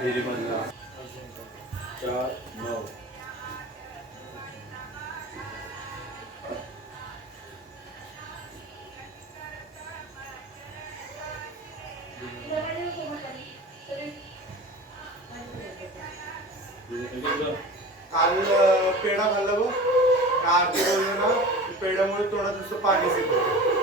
फेरीमधला 4 9 काल पेढा खाल्ला बघ आरती बोललो ना पेढ्यामुळे थोडा नुसतं पाणीच येतं.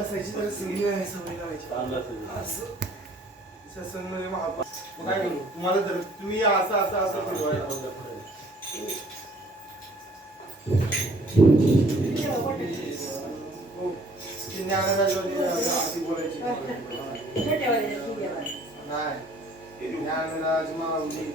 बसायची तर सगळी आहे सवय लावायची सत्संगमध्ये महापा काय करू तुम्हाला तर तुम्ही असं असं असं करू अशी बोलायची नाही ज्ञानराज माऊली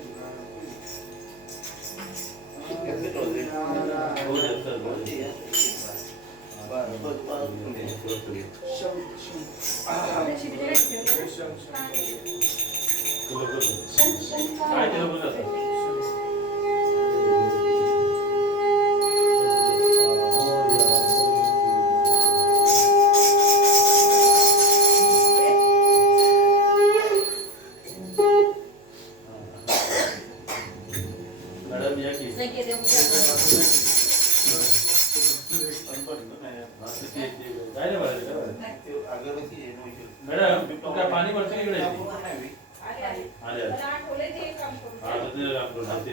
मॅडम पाणी भरते इकडे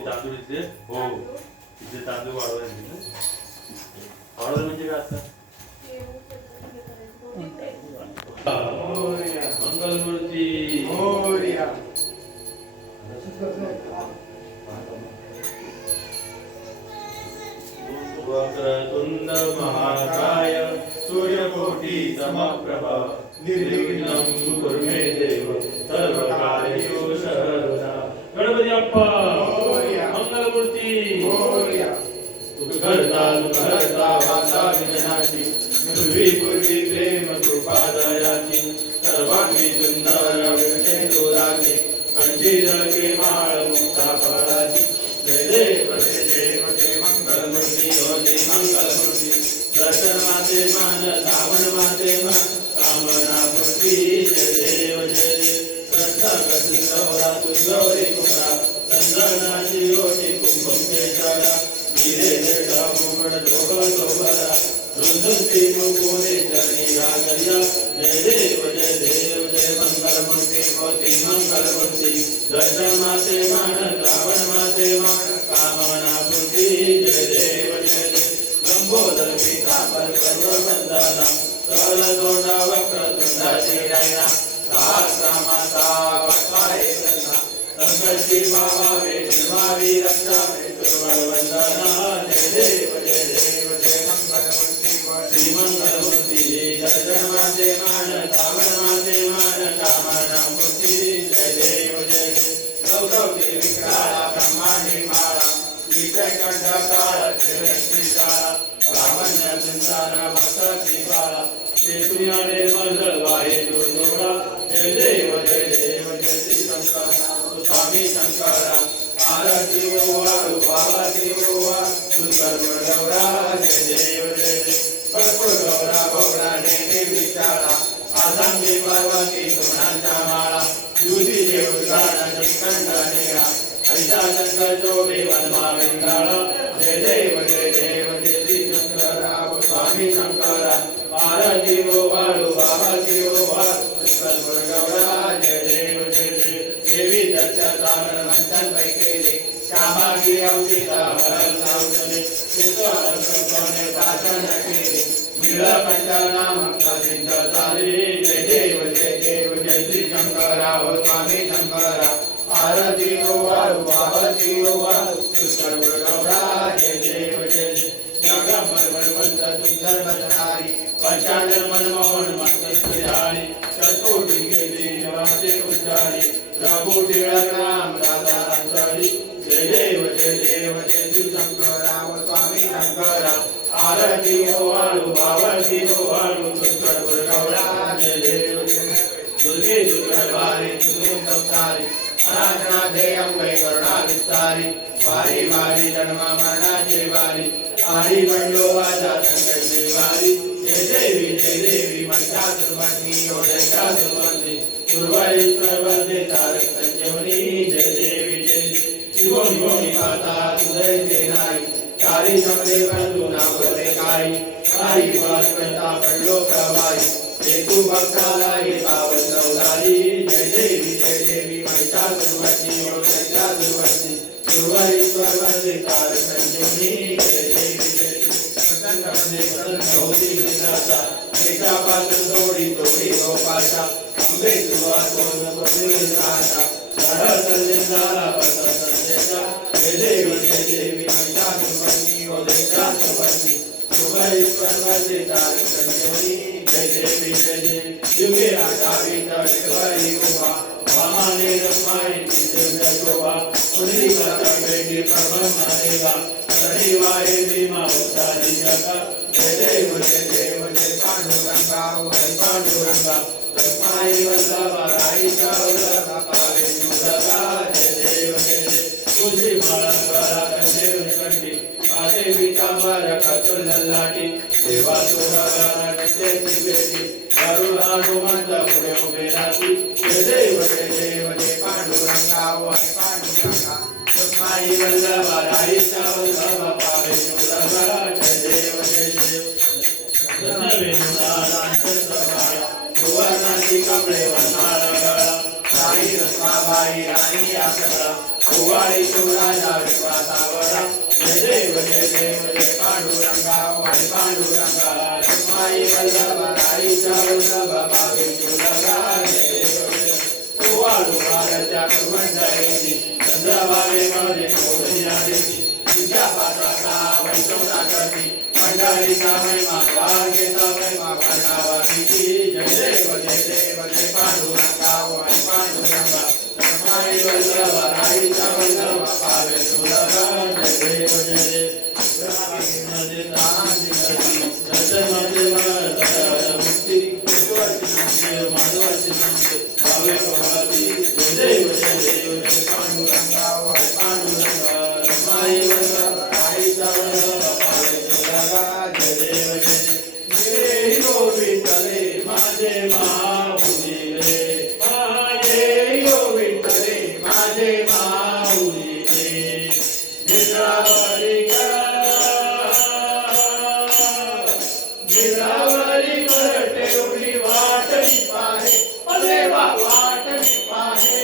तांदूळ इथे हो इथे तांदूळ वाढवायचे वाढवलं म्हणजे काय आता मंगलमूर्ती वक्रतुंड महाकाय सूर्यकोटि समप्रभा निर्विघ्नं कुरु मे देव सर्वकार्येषु सर्वदा. गणपती बाप्पा मंगलमूर्ती करता वाचा विजनाची पूर्वी पूर्वी प्रेम कृपादयाची सर्वांगी सुंदर विषेंदुराची कंठी जळके माळ मुक्ता फळाची जय देव जय मंगलमूर्ती हो जय मंगलमूर्ती दर्शन माते मान श्रावण माते मान कामना मूर्ती जय देव जय देव रत्नाकटी गौरा गौरी कुमारा चंद्रनाची योगी कुंभम केशरा गिरे जटा मुकुट धोबा धोबरा रुंदती मुकुरे चरणी राजया जय देव जय मंगलमूर्ती होती मंगलमूर्ती दर्शन माते मान श्रावण माते मान कामना पूर्ती जय देव लंबोदर पीतांबर सर्वबंधना सरल तोंडा वक्रतुंडाची नयना सहस्रमाता वक्राय सन्ना संकटी भावावे निर्मावी रक्षावे दुर्बलवंदना जय देव जय मंगलमूर्ती श्री मंगलमूर्ती दर्शन माते मान श्रावण माते मान कामना मूर्ती जय देव गौरवती विक्राळा ब्रह्मांडी माळा विजयकंठकाळ त्रिवेणी शाळा लावण्य सुंदर मस्तकी बाळा ते तुझ्याने मंगल वाहे दुर्दोडा जय देव जय देव जय श्री शंकर स्वामी शंकरा आरती वाळू बाबा शिववा सुंदर गौरा जय देव जय देव भरपूर गौरा गौरा नेने विचारा आसामी पार्वती सोनांच्या माळा युधी देवतारा निखंड निळा ऐसा शंकर जो वनवा वेंगाळ जय देव जय देव जय श्री शंकरा स्वामी शंकरा आरती वाळू बाबा शिववा सुंदर गौरा जय देव जय देव देवी दत्ता सागर मंचन पैकेले श्यामागी अवतीता हरण सावतने विश्वास संतोने प्राचन केले नीला पंचनाम प्रसिद्ध झाले जय देव जय श्री शंकरा स्वामी शंकरा आरती वाळू बाबा शिववाळू सुंदर गौरा जय देव जय जगमर भगवंत सुंदर बसणारी पंचांडल मनमोहन मंत्री चतुर्थी गेली जवाचे उच्चारी प्रभू टिळक राम राधा अंतरी जय देव जय श्री शंकरा स्वामी शंकरा आरती वाळू बाबा शिववाळू सुंदर गौरा जय देव दुर्गे दुर्गवारी दुर्गे संसारी अनाथनाथे अंबे करुणा विस्तारी वारी वारी जन्म मरणाची वारी आरी मंडोबाचा संकट वारी जय देवी महिषासुरमर्दिनी ओ जयकासुरमर्दिनी दुर्वाईश्वर वंदे तारक संजीवनी जय देवी जय शिवोनी गोनी माता तुझे देनाई चारी समदे बंधु नामले कारी कारी वास करता पडलो प्रवाई एकू भक्तालाई पावन नवलारी जय देवी महिषासुरमर्दिनी ओ जयकासुरमर्दिनी दुर्वाईश्वर वंदे तारक संजीवनी जय देवी जय होती गिरनाचा एका पासून तोडी तोडी गोपाचा अंबे तुवा तोड पडली आशा सरळ संदेशाला पसंत संदेशा जय देवी महिषासुरमर्दिनी ओ जयकासुरमर्दिनी दुर्वाईश्वर वंदे तारक संजीवनी जय देवी युगे राजावी तळवाई उभा वामाने रमाई दिव्य शोभा पुरी कथा वेडी प्रभमानेगा शनिवारे भीमा उत्साही जगा जय देव जय पांडुरंगा हरी पांडुरंगा लक्ष्माई वल्लभा राईचा वल्लभा पावे जुलगा जय देव तुझी माळा गळा कंदेव कंठी पाटे विटांबर कचुल ललाटी देवा तुरा नित्य बेटी करुण हनुमंत पुढे उभे राहती जय देव जय पांडुरंगा हरी पांडुरंगा लक्ष्माई वल्लभा राईचा वल्लभा पावे जुलगा जय देव सुवर्णाची कमळे वनमाळा गळा साई रत्नाबाई राणी या सगळा कुवाळी शिवराजा विश्वासावरा जय देव जय पांडुरंगा हरी पांडुरंगा लक्ष्माई वल्लभा राईचा वल्लभा पावे जुलगा जय देव कुवाळू महाराजा कुर्मंडळीची चंद्रभागे मध्ये मोदया देती तुझ्या पात्राचा वैष्णवता करती मंडळी सामय मागे सामय मागावाची जय देव जय पांडुरंगा हरी पांडुरंगा लक्ष्माई वल्लभा राईचा वल्लभा पावे जुलगा जय देव जय मुक्ती माधवाची भावे जय देव जय पांडुरंगा हरी पांडुरंगा लक्ष्माई वल्लभा राईचा वल्लभा पावे जुलगा जय देव जय हो विठ्ठले माझे माऊली रे माझे हो विठ्ठले माझे माऊली रे गिरावरी कर टेवडी वाटली पाहे देवा वाटली पाहे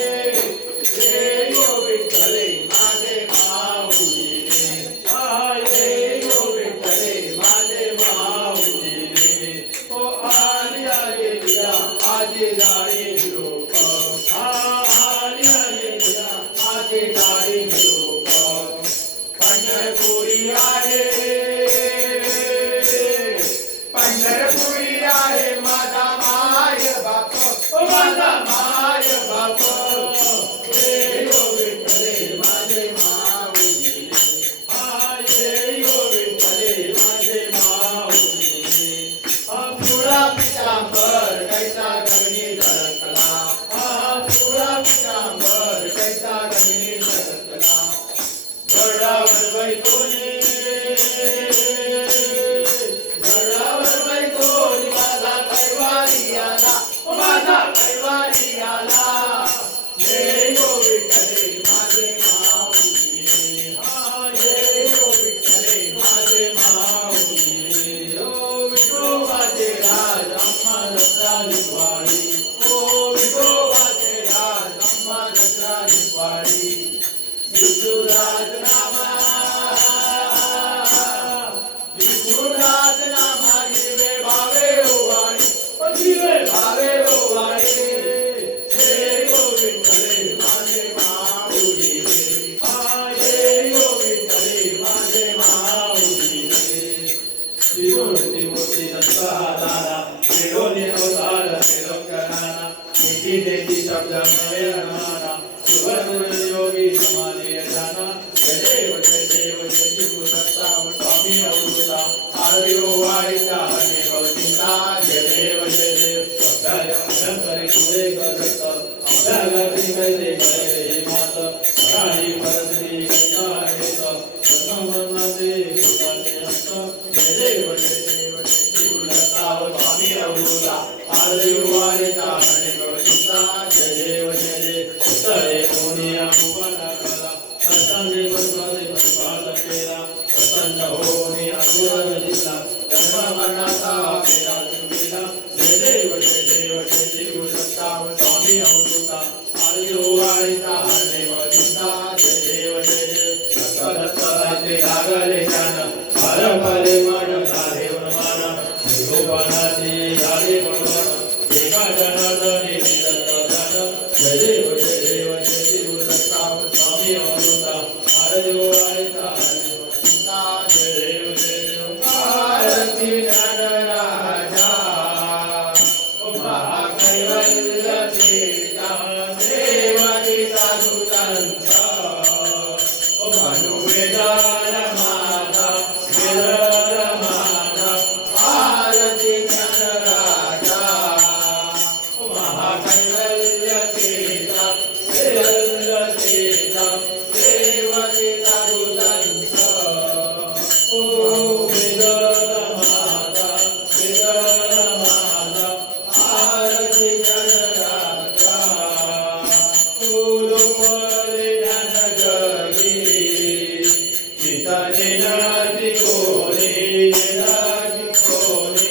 जय हो विठ्ठले माझे माऊली रे जय हो विठ्ठले माझे माऊली रे ओ आलिया गेलिया आजी जाळी लोक आलिया गेलिया आजी जाळी लोक पंढरपुरी आहे पंढरपुरी आहे माझा माय बाप माझा माय बाप जय हो विठ्ठले माझे माऊली जय हो विठ्ठले माझे माऊली मुळा पितांबर कैसा गगनी धरत दिवाळी ओ विठोबाचे राज अंबा जत्रा दिवाळी विठुराज नामा विठुराज नामा जीवे भावे ओवाळी ओ जीवे भावे ओवाळी जय गो विठ्ठले माझे माऊली जय गो विठ्ठले माझे माऊली त्रिमूर्ती दत्तहारा त्रिलोली अवतार त्रिलोक्यनाना नीती देती शब्द मले रमाना सुभद्र योगी समाने जाना जय देव जय देव जय शिव दत्ता स्वामी अवधूता आरती ओवाळीचा हरे भवतीचा जय देव शब्दाय शंकर कुले करत अभ्यागती कैसे करे मात राणी परश्री गंगायत ब्रह्ममनाचे कृपाने हस्त जय देव जय शिव दत्ता स्वामी अवधूता आरती ओवाळीचा हरे भवतीचा जय देव उत्तरे मोनिया भुवना कला संगे बसवादे प्रतिपाद केला प्रसन्न होनी अगोदर दिसला जन्म मरणाचा केला तुम्हीला जय देव जय शिव दत्ता स्वामी अवधूता आरती ओवाळीचा हरे भवतीचा जय देव दत्ताचे लागले ज्ञान भारपले माड झाले प्रमाण निरूपणाचे झाले प्रमाण एका जनार्दने दत्त जाण जय देव जय शिव दत्ता स्वामी अवधूता आरती ओवाळीचा हरे भवतीचा जय देव आरती ज्ञानराजा महाकैवल्य सीता देवाची साधुतांचा वेदाल माता वेदाल माता आरती ज्ञानराजा महाकैवल्य सीता कैवल्य सीता देवाची साधुतांचा वेदाल माता वेदाल माता आरती ज्ञानराजा लोकले ज्ञान जगी चिताने नाची कोणी नाची कोणी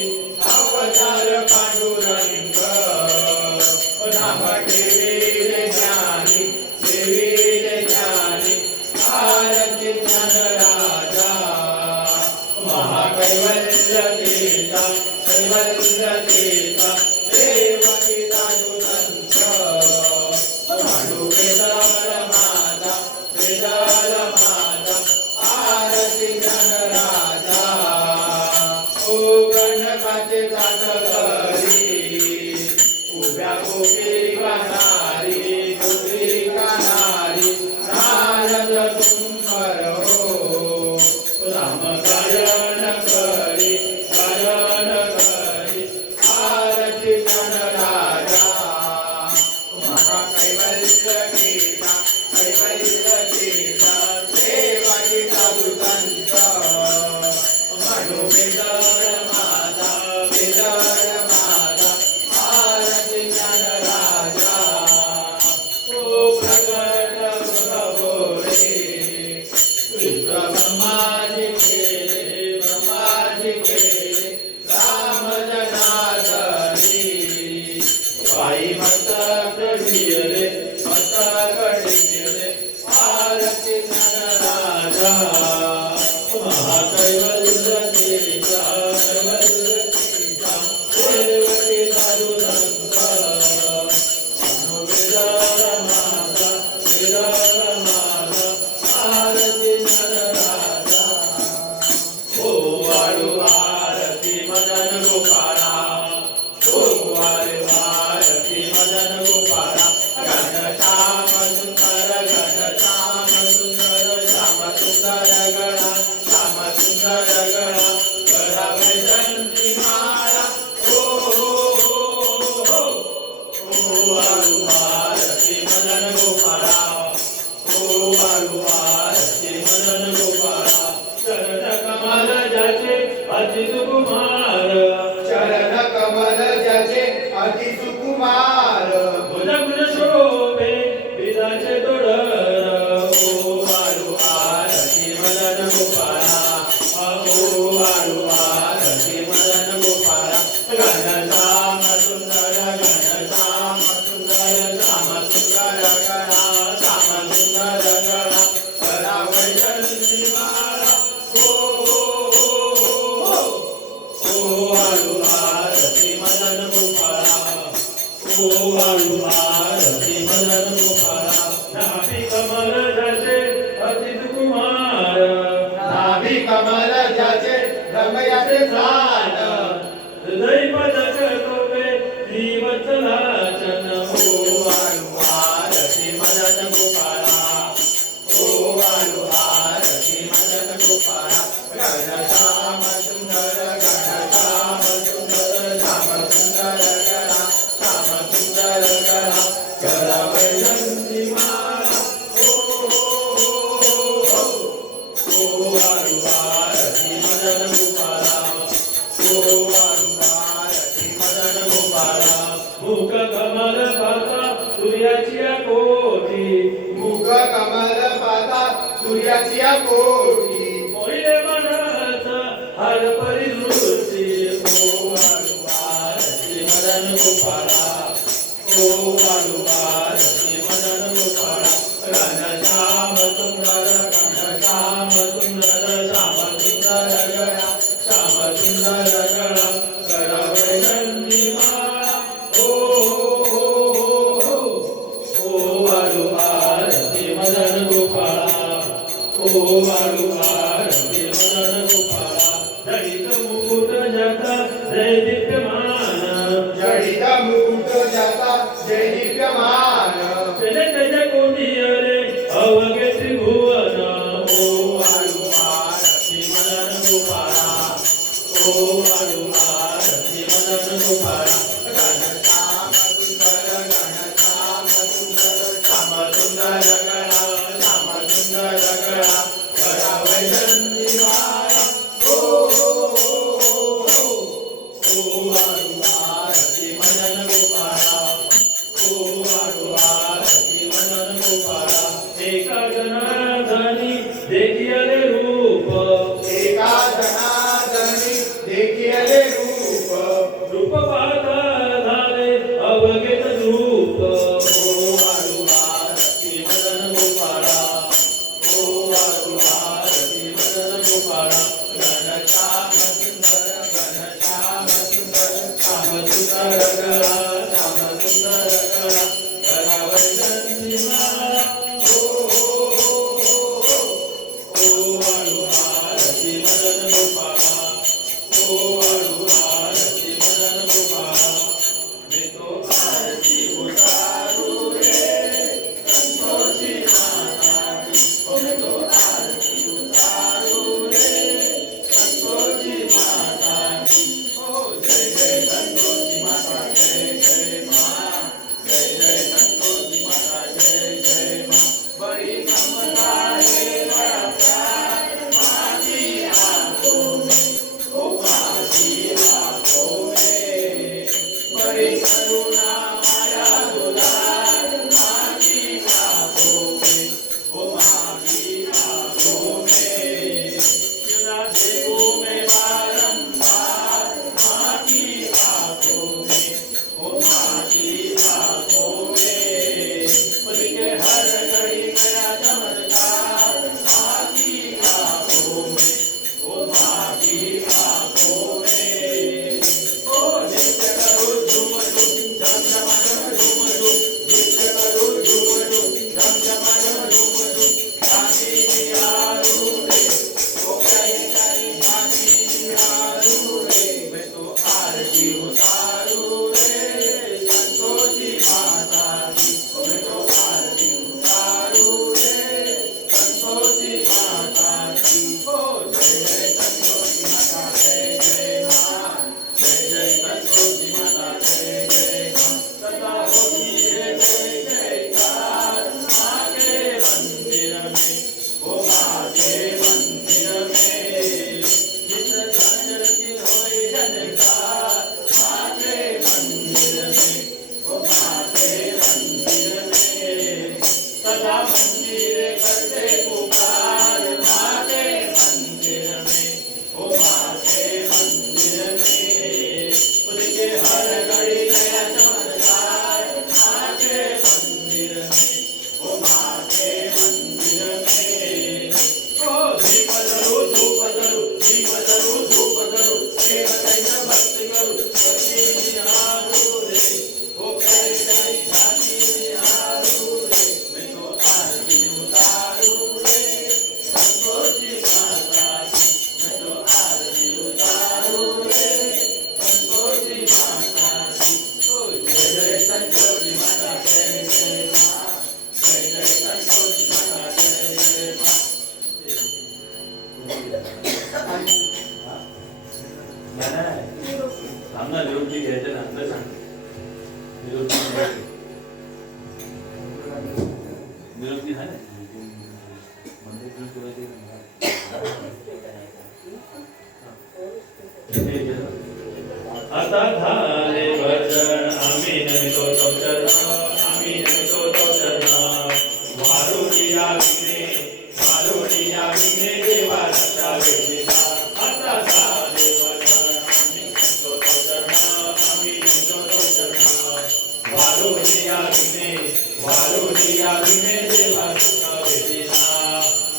अवतार पांडुरंग नाम ठेवीले ज्ञानी ठेवीले ज्ञानी आरती ज्ञानराजा महाकैवल्य सीता कैवल्य सीता देवाची साधुतंत्र भांडू वेदाल माता वेदाल माता आरती ज्ञानराजा ओ गणकाचे ताट घरी उभ्या गोपी गाणारी गोपी गाणारी नारद सुंदर हो राम गायन करी गायन करी आरती ज्ञानराजा महाकैवल्य सीता कैवल्य सीता देवाची साधुतंत्र भांडू वेदाल माता वेदाल माता आरती ज्ञानराजा ओ प्रकट भगवोरे विश्व ब्रह्माजी केले राम जनार्दनी पायी मस्तक ढिले मस्तक ढिले आरती ज्ञानराजा महाकैवल्य सीता कैवल्य सीता देवकी साधुतंत्र वेदाल माता वेदाल माता आरती ज्ञानराजा ओ वाळू आरती मदन गोपाळा ओ वाळू आरती मदन गोपाळा घनश्याम सुंदर घनश्याम सुंदर श्याम सुंदर गणा श्याम सुंदर गणा गळा वैजंती माळा ओ वाळू आरती मदन गोपाळा ओ वाळू आरती मदन गोपाळा चरण कमल ज्याचे अति सुकुमार चरण कमल ज्याचे अति सुकुमार गुण गुण शोभे विधाचे दोडर ओ वाळू आरती मदन गोपाळा ओ वाळू आरती मदन गोपाळा घनश्याम सुंदर गोपाळा ओ वाळुवार श्री मदन गोपाळा नाभी कमल ज्याचे अतित कुमार नाभी कमल ज्याचे रमयाचे झाड हृदय पदक तोवे श्रीवत्सलाचन ओ वाळुवार श्री मदन गोपाळा ओ वाळुवार श्री मदन गोपाळा घनश्याम सुंदर घनश्याम सुंदर श्याम सुंदर गळा श्याम सुंदर गळा गळा वैजंती माळा ओ वाळुवार श्री मदन गोपाळा ओ वाळुवार श्री मदन गोपाळा मुख कमल पाता सूर्याची कोटी मुख कमल पाता सूर्याची कोटी मोहिले मनाचा हार परिसृष्टी ओ वाळुवार श्री मदन गोपाळा ओ वाळुवार श्री मदन गोपाळा घनश्याम सुंदर घनश्याम सुंदर श्याम सुंदर गळा श्याम सुंदर गळा गळा वैजंती माळा ओ वाळुवार श्री मदन गोपाळा ओ वाळुवार श्री मदन गोपाळा जडित मुकुट जाता जय दिव्यमान जडित मुकुट ज्याचा जय दिव्यमान जय जय कोटी अरे अवघे त्रिभुवन ओ वाळुवार श्री मदन गोपाळा ओ वाळुवार श्री मदन गोपाळा घनश्याम सुंदर घनश्याम सुंदर श्याम सुंदर गळा श्याम सुंदर गळा गळा वैजंती माळा ओ वाळुवार श्री मदन गोपाळा ओ वाळुवार श्री मदन गोपाळा एका जनार्दनी देखिले रूप एका जनार्दनी देखिले रूप रूप पाहता झाले अवघे रूप ओ वाळुवार श्री मदन गोपाळा ओ वाळुवार श्री मदन गोपाळा घनश्याम सुंदर घनश्याम सुंदर श्याम सुंदर गळा श्याम सुंदर गळा गळा वैजंती माळा ओ वाळुवार श्री मदन गोपाळा ओ वाळुवार श्री मदन गोपाळा देतो आरती उतारू रे संतोषी माता देतो आरती उतारू रे संतोषी माता ओ जय जय संतोषी माता जय जय मां जय जय संतोषी माता जय जय मां बड़ी ममता है बड़ा प्यार माती आंखों में ओ माती आंखों में बड़ी करुणा माया दुलार माती आंखों में ओ माती आंखों में सुना देखो मैं बारंबार माती आंखों में ओ माती आंखों में उनके हर घड़ी गया चमत्कार माती आंखों में ओ माती आंखों में ओ नित्य करो झूम झूम झम झम झूम झूम नित्य वारुणिया विघ्ने वारुणिया विघ्ने देवा सुखा वेदिना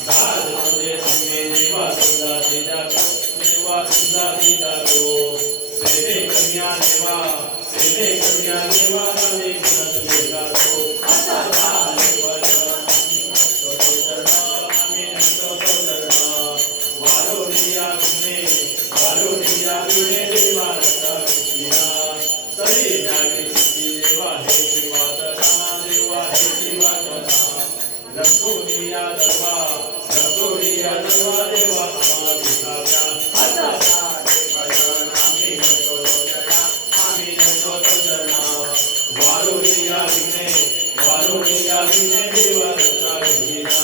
दाद तुझे हमें देवा सुधा दिजा देवा सुधा दिजा रो सेवे कन्या देवा राणे गुण तुझे गातो आता दाद वारुणिया विघ्ने देवा सुखा वेदिना तरी न्यावी देवा हे शिवातना देवा हे शिवातना रघुनिया दरवा देवा आम्ही भाव्या आता आम्ही नसतो चरणा वारुणिया विघ्ने देवा रक्षा विघ्ना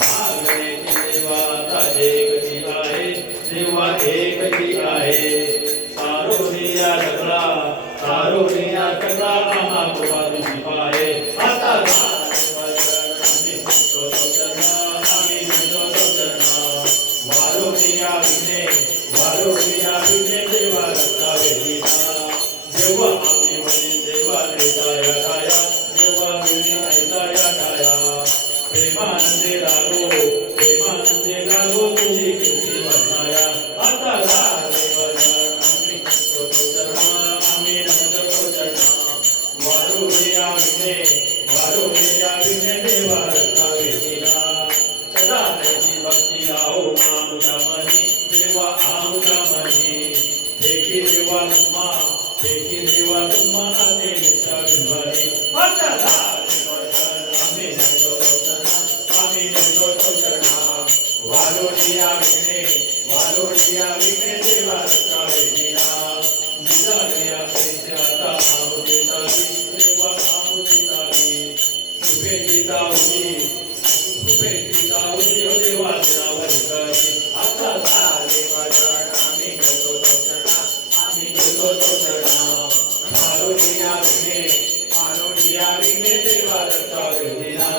मागणे देवा आता एकची आहे देवा एकची आहे सारोनिया सगळा आम्हा गोपाळी पाहे आता वारुणिया विघ्ने देवा रक्षा वेदिना जेव्हा आम्ही म्हणेन देवा ऐसाया ठाया जेव्हा मिळी ऐसाया ठाया प्रेमानंदे लागो तुझी कीर्ती वर्णाया आता आम्ही नमतो चरणा वारुणिया विघ्ने देवा रक्षा वेदिना सदा त्याची भक्ती आओ आमच्या मनी देवा आमच्या मनी देखी देवा तुम्हा आते नित्या विभारी आता आम्ही नमतो चरणा वारुणिया विघ्ने देवा रक्षा वेदिना निजालिया आता आमुदी ताली देवा आमुदी ताली कृपेची तावली हो देवा देवावर करी आता देवा आम्ही घेतो तो चरणा वारुणिया विघ्ने देवा रक्षा वेदिना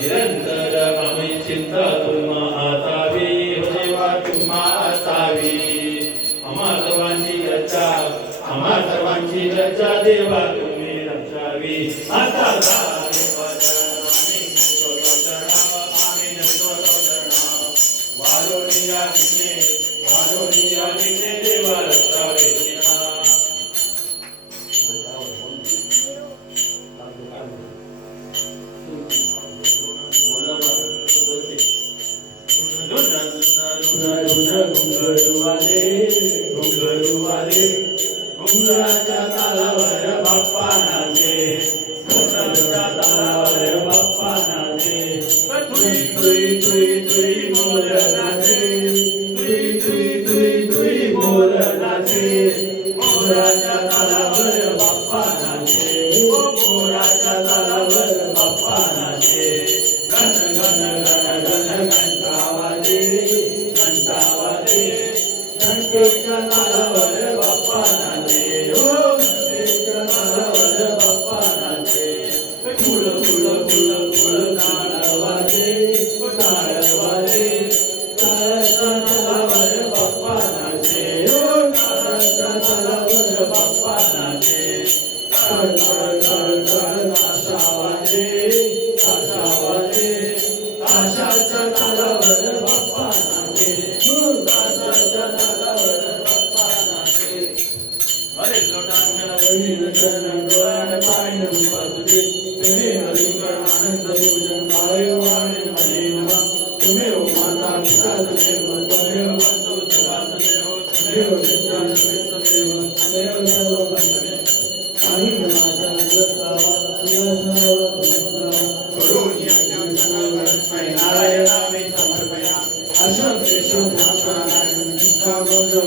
निरंतर आम्ही चिंता तुम्हा असावी हो देवा तुम्हा असावी आम्हा सर्वांची लज्जा देवा तुम्ही रक्षावी आता आम्ही नमतो चरणा वारुणिया विघ्ने देवा रक्षा वेदिना घुंगराच्या तालावर बाप्पा नाचे बाप्पा नाचे तुई मोर नाचे तुई मोर नाचे मोराच्या तालावर बाप्पा नाचे मोराच्या तालावर बाप्पा नाचे घन घन घन घन घंटा वाजे घंटेच्या तालावर बाप्पा नाचे घंटेच्या तालावर बाप्पा नाचे फुल नाळ वाजे ताळ्याच्या तालावर बाप्पा नाचे ताळ्याच्या तालावर बाप्पा नाचे तळ ताशा वाजे ताशाच्या तालावर बाप्पा नाचे ताशाच्या तालावर बाप्पा नाचे अरे लोटांगण वहीन चरण डोळ्यात पाणी पातुरे तुम्ही हरिंगण आनंद भोजन नाळे वाणे म्हणे नमः तुम्ही हो माता पिता तुम्ही हो बंधू सखा तुम्ही हो विद्या निमित्त देव तुम्ही सर्व बंधने काही माता जगतावा नारायणावे समर्पया अशा नारायण कृष्णा बंधू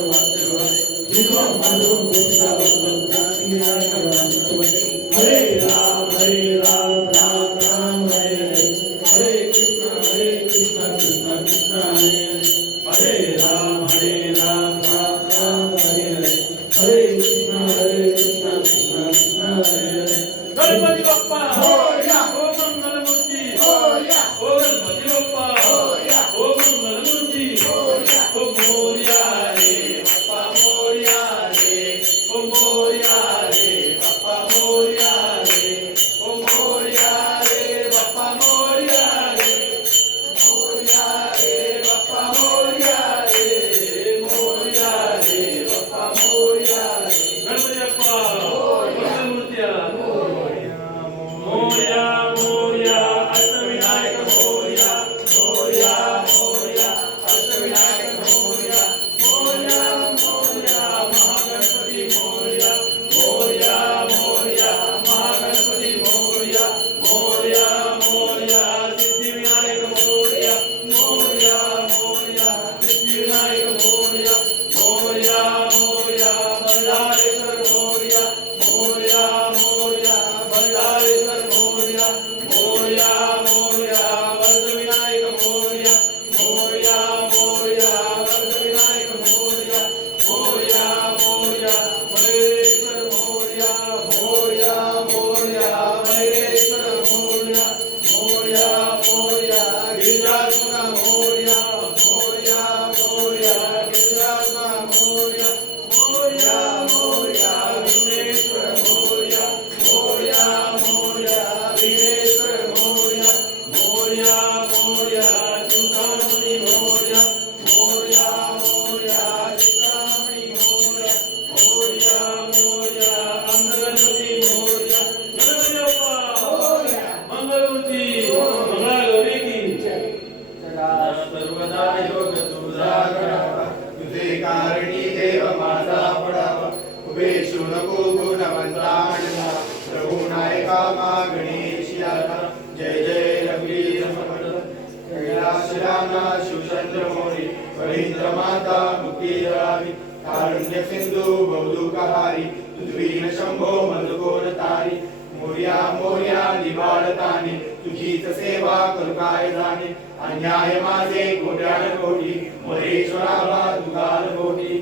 हरे राम राम राम हरे कृष्ण कृष्ण कृष्ण हरे राम राम राम हरे कृष्ण कृष्ण कृष्ण हरे गणपती बाप्पा मोरया ओ मंगलमूर्ती मोरया ओ गणपती बाप्पा मोरया ओ मंगलमूर्ती मोरया ओ मोरया रे बाप्पा मोरया रे ओ मोरया रे बाप्पा मोरया रे कामा गणेश याला जय जय रघुवीर समर्थ कैलाश रामा शिवचंद्र मोरे पवित्र माता मुक्तीदायिनी कारुण्य सिंधू बहुदुःखहारी तुझवीन शंभो मधुकोरतारी मोर्या मोर्या निवाडताने तुझीच सेवा करू काय जाणे अन्याय माझे कोट्यान कोटी मोरेश्वरा तुगाल कोटी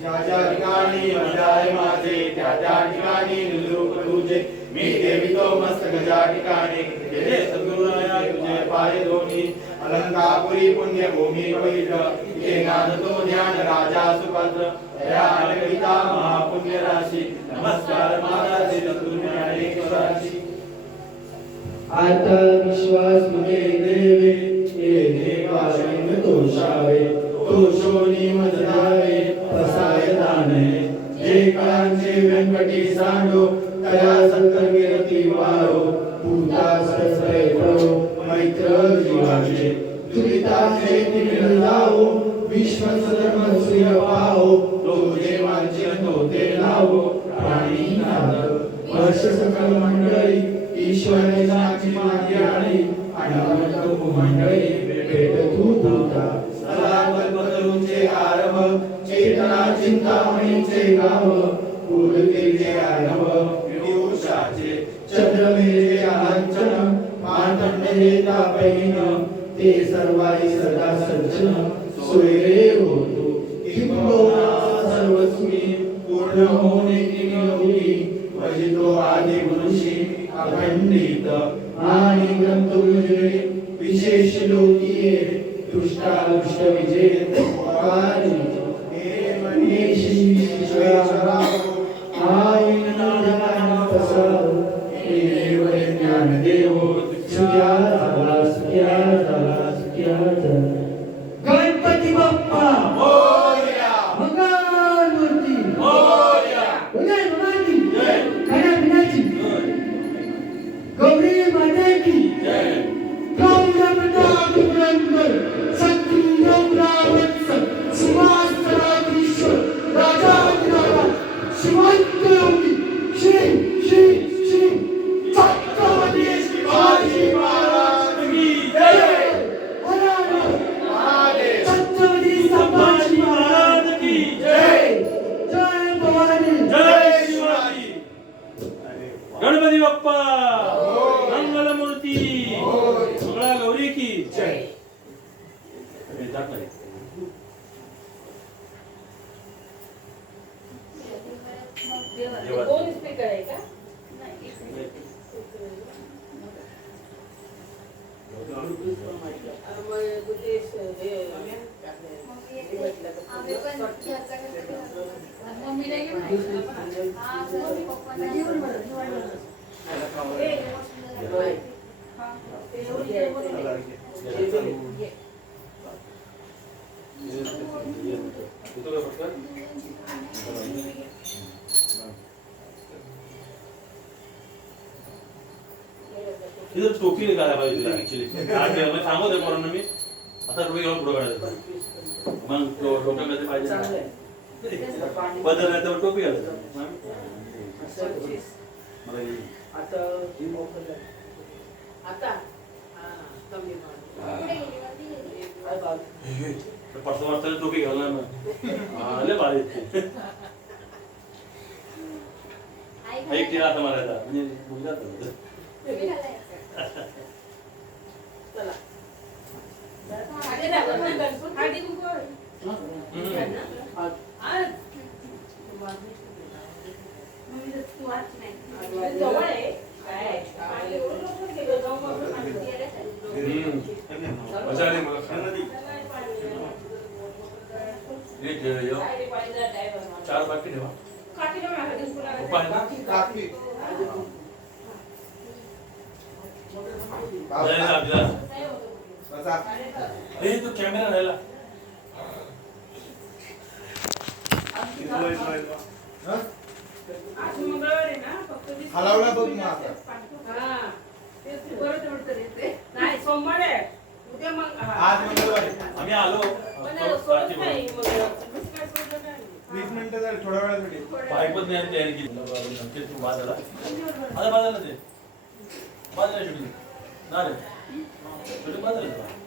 ज्या ज्या ठिकाणी अन्याय माझे त्या त्या ठिकाणी निरूप तुझे मी देवितो मस्तक ज्या ठिकाणी जय सद्गुरुराया तुझे पाय दोन्ही अलंकापुरी पुण्य भूमी पवित्र इथे नांदतो ज्ञान राजा सुभद्र दया कविता महापुण्य राशी नमस्कार माझा सद्गुरु ज्ञानेश्वराची आता विश्वास मुझे देवे ये देवालय तोषावे तोषोनी मज जावे पसाय दाने जे कांचे व्यंकटी सांडो तया संकर गिरती वारो पूता सरसरे परो मैत्र जीवाचे तुरिताचे तिमिर जाओ विश्व धर्म सूर्य पाहो तो जे वांचे तो ते लावो प्राणी नाद वर्ष सकल मंडळी ईश्वराची माती आली अनंत मंडळी भेट तू दूता सदा कल्पतरूचे आरंभ चेतना चिंतामणीचे गाव पूर्वीचे आरंभ विभूषाचे चंद्रमेचे आंचन मातंडे तापहीन ते सर्वाई सदा सज्जन सोयरे होतो किंबहुना सर्वस्मी पूर्ण होणे नियोगी भजितो आदि मनुष्य अखंडित आणि ग्रंथोजे विशेष लोकीये दुष्टादुष्ट विजय हे मनीषी विश्वेश्वरा आईन नारायण प्रसाद हे देव ज्ञान देव सुख्या झाला सुख्या झाला सुख्या झाला गणपती बाप्पा मोरया मंगल मूर्ती मोरया उदय भवानी जय खऱ्या विनाची गौरी माता की जय गौरवता पुरंदर शक्ती गौरावत्स सुवासराधीश्वर राजाधिराजा शिवंत योगी श्री श्री श्री छत्रपती शिवाजी महाराज की जय हर हर महादेव छत्रपती संभाजी महाराज की जय जय भवानी जय शिवाजी गणपती बाप्पा मंगल मूर्ती मंगला गौरी की जय दोन स्पीकर आहे का इधर टोपी निघाला पाहिजे ऍक्च्युली काय सांगू दे पोरांना मी आता टोपी घेऊन पुढे काढायचं मग डोक्यामध्ये पाहिजे बदल नाही तर टोपी घालायचं परसों वाजता टोपी घालणार ना लय भारी एक तिला आता मारायचा म्हणजे मुलगा चला चार बाकी ठेवा तो कॅमेरा राहिला हलवला बघ मग आता नाही सोमवार आहे उद्या मग आज मंगळवार आम्ही आलो 20 मिनिटं झाली थोड्या वेळासाठी पाईपच नाही तयारी केली नक्कीच तू बाजारला आता बाजारला ते बाजूला शूटिंग ना रे शूटिंग बाजूला